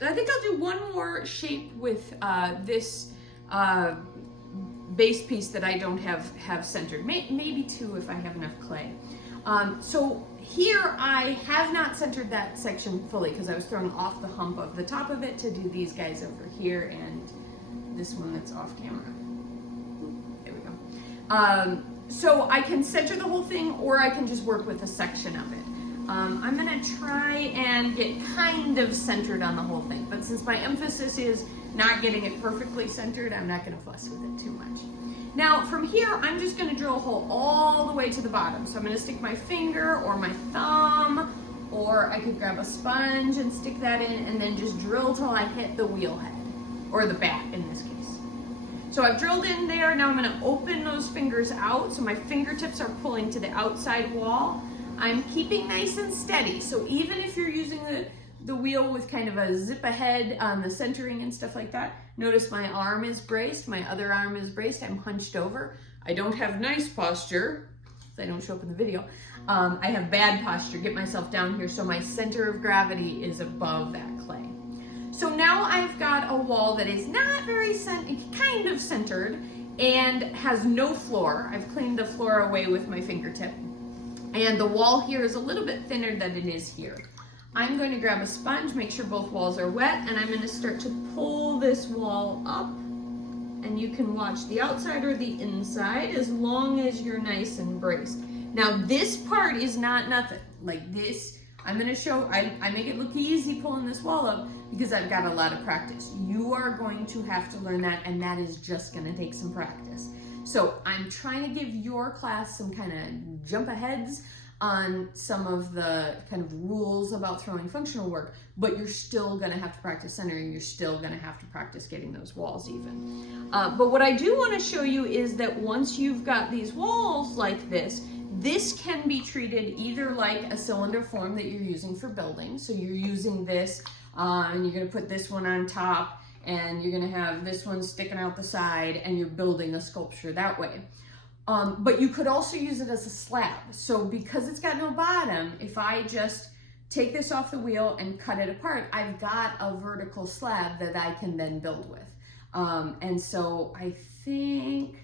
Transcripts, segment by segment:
I think I'll do one more shape with this base piece that I don't have centered. Maybe two if I have enough clay. So here I have not centered that section fully because I was throwing off the hump of the top of it to do these guys over here and this one that's off camera. There we go. So I can center the whole thing or I can just work with a section of it. I'm gonna try and get kind of centered on the whole thing, but since my emphasis is not getting it perfectly centered, I'm not gonna fuss with it too much. Now from here, I'm just gonna drill a hole all the way to the bottom. So I'm gonna stick my finger or my thumb, or I could grab a sponge and stick that in and then just drill till I hit the wheel head, or the bat in this case. So I've drilled in there, now I'm gonna open those fingers out so my fingertips are pulling to the outside wall. I'm keeping nice and steady, so even if you're using the wheel with kind of a zip ahead on the centering and stuff like that, notice my arm is braced, my other arm is braced, I'm hunched over. I don't have nice posture, so I don't show up in the video. I have bad posture, get myself down here so my center of gravity is above that clay. So now I've got a wall that is not very kind of centered and has no floor. I've cleaned the floor away with my fingertip. And the wall here is a little bit thinner than it is here. I'm going to grab a sponge, make sure both walls are wet, and I'm going to start to pull this wall up. And you can watch the outside or the inside as long as you're nice and braced. Now this part is not nothing. Like this, I'm going to show, I make it look easy pulling this wall up because I've got a lot of practice. You are going to have to learn that, and that is just going to take some practice. So I'm trying to give your class some kind of jump aheads on some of the kind of rules about throwing functional work, but you're still gonna have to practice centering, you're still gonna have to practice getting those walls even. But what I do wanna show you is that once you've got these walls like this can be treated either like a cylinder form that you're using for building. So you're using this and you're gonna put this one on top and you're gonna have this one sticking out the side and you're building a sculpture that way. But you could also use it as a slab. So because it's got no bottom, if I just take this off the wheel and cut it apart, I've got a vertical slab that I can then build with. And so I think,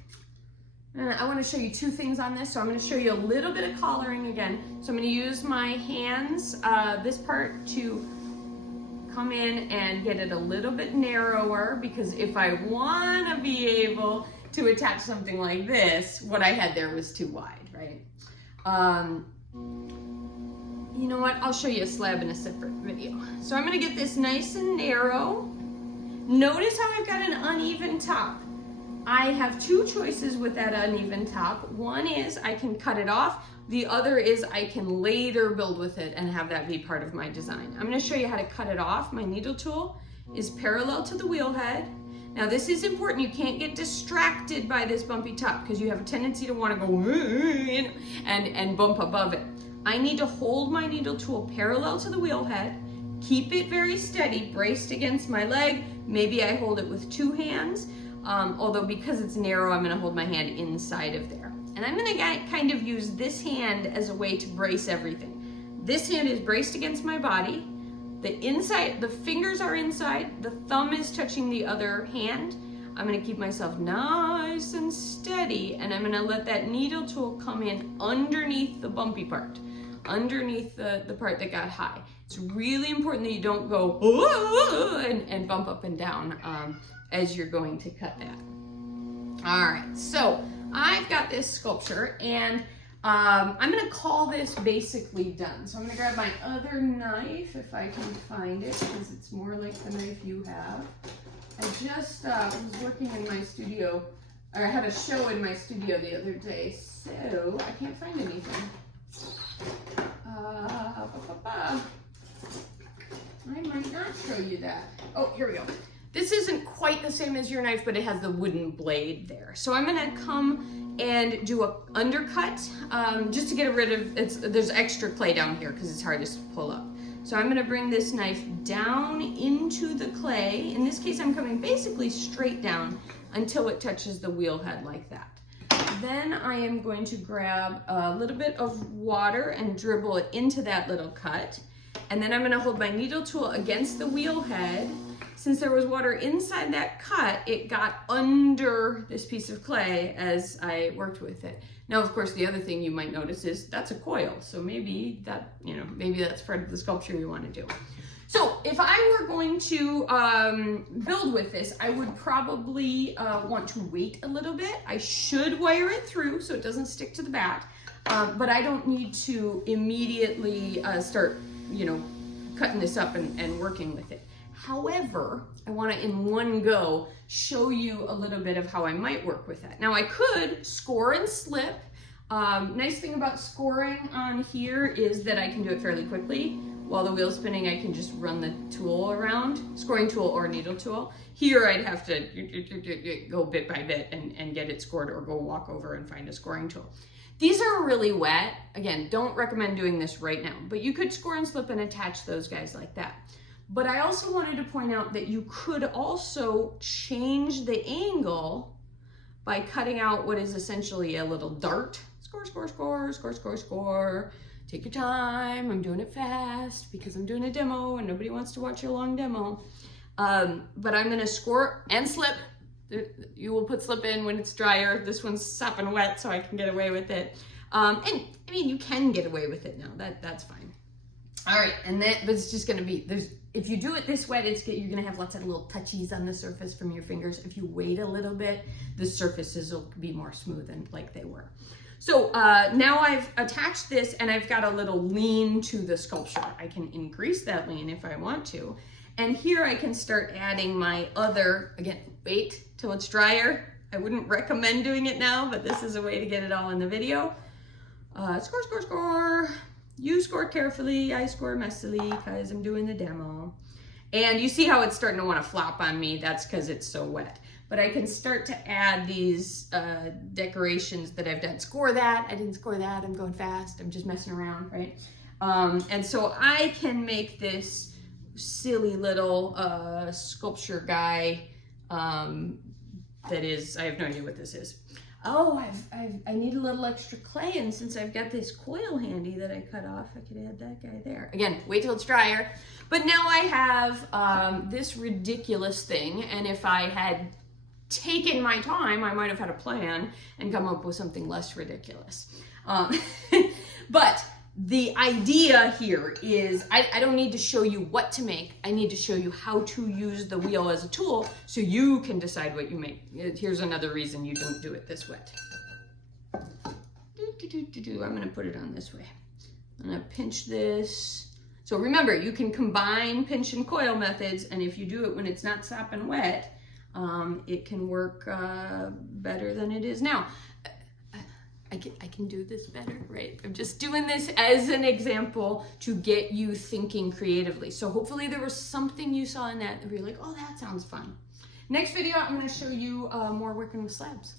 I wanna show you two things on this. So I'm gonna show you a little bit of collaring again. So I'm gonna use my hands, this part to come in and get it a little bit narrower, because if I want to be able to attach something like this, what I had there was too wide, right? You know what? I'll show you a slab in a separate video. So I'm going to get this nice and narrow. Notice how I've got an uneven top. I have two choices with that uneven top. One is I can cut it off. The other is I can later build with it and have that be part of my design. I'm going to show you how to cut it off. My needle tool is parallel to the wheel head. Now this is important. You can't get distracted by this bumpy top because you have a tendency to want to go and bump above it. I need to hold my needle tool parallel to the wheel head, keep it very steady, braced against my leg. Maybe I hold it with two hands, although because it's narrow, I'm going to hold my hand inside of there. And I'm gonna kind of use this hand as a way to brace everything. This hand is braced against my body. The fingers are inside, the thumb is touching the other hand. I'm gonna keep myself nice and steady, and I'm gonna let that needle tool come in underneath the bumpy part, underneath the part that got high. It's really important that you don't go and bump up and down as you're going to cut that. All right, so I've got this sculpture, and I'm gonna call this basically done. So I'm gonna grab my other knife, if I can find it, because it's more like the knife you have. I just was working in my studio, or I had a show in my studio the other day, so I can't find anything. I might not show you that. Oh, here we go. This isn't quite the same as your knife, but it has the wooden blade there. So I'm gonna come and do a undercut just to get rid of, there's extra clay down here because it's hardest to pull up. So I'm gonna bring this knife down into the clay. In this case, I'm coming basically straight down until it touches the wheel head like that. Then I am going to grab a little bit of water and dribble it into that little cut. And then I'm gonna hold my needle tool against the wheel head. Since there was water inside that cut, it got under this piece of clay as I worked with it. Now, of course, the other thing you might notice is that's a coil. So maybe that, maybe that's part of the sculpture you want to do. So if I were going to build with this, I would probably want to wait a little bit. I should wire it through so it doesn't stick to the back, but I don't need to immediately start, cutting this up and working with it. However, I want to in one go show you a little bit of how I might work with that. Now I could score and slip. Nice thing about scoring on here is that I can do it fairly quickly. While the wheel's spinning, I can just run the tool around, scoring tool or needle tool. Here I'd have to go bit by bit and get it scored, or go walk over and find a scoring tool. These are really wet. Again, don't recommend doing this right now, but you could score and slip and attach those guys like that. But I also wanted to point out that you could also change the angle by cutting out what is essentially a little dart. Score, score, score, score, score, score. Take your time. I'm doing it fast because I'm doing a demo and nobody wants to watch a long demo. But I'm gonna score and slip. You will put slip in when it's drier. This one's sopping wet, so I can get away with it. And I mean, you can get away with it now. That's fine. All right, but it's just gonna be, if you do it this wet, you're gonna have lots of little touchies on the surface from your fingers. If you wait a little bit, the surfaces will be more smooth and like they were. So now I've attached this and I've got a little lean to the sculpture. I can increase that lean if I want to. And here I can start adding my other, again, wait till it's drier. I wouldn't recommend doing it now, but this is a way to get it all in the video. Score, score, score. You score carefully, I score messily because I'm doing the demo. And you see how it's starting to want to flop on me. That's because it's so wet. But I can start to add these decorations that I've done. Score that, I didn't score that, I'm going fast, I'm just messing around, right? And so I can make this silly little sculpture guy that is, I have no idea what this is. Oh, I need a little extra clay, and since I've got this coil handy that I cut off, I could add that guy there. Again, wait till it's drier. But now I have this ridiculous thing, and if I had taken my time, I might have had a plan and come up with something less ridiculous. But the idea here is I don't need to show you what to make. I need to show you how to use the wheel as a tool so you can decide what you make. Here's another reason you don't do it this wet. I'm gonna put it on this way. I'm gonna pinch this. So remember, you can combine pinch and coil methods, and if you do it when it's not sopping wet, it can work better than it is now. I can do this better, right? I'm just doing this as an example to get you thinking creatively. So hopefully there was something you saw in that where you're like, oh, that sounds fun. Next video, I'm gonna show you more working with slabs.